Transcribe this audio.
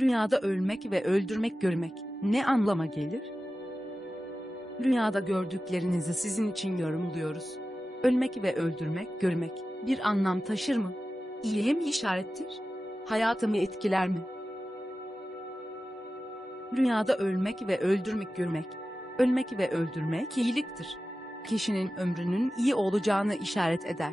Rüyada ölmek ve öldürmek görmek ne anlama gelir? Rüyada gördüklerinizi sizin için yorumluyoruz. Ölmek ve öldürmek görmek bir anlam taşır mı? İyiye mi işarettir? Hayatımı etkiler mi? Rüyada ölmek ve öldürmek görmek. Ölmek ve öldürmek iyiliktir. Kişinin ömrünün iyi olacağını işaret eder.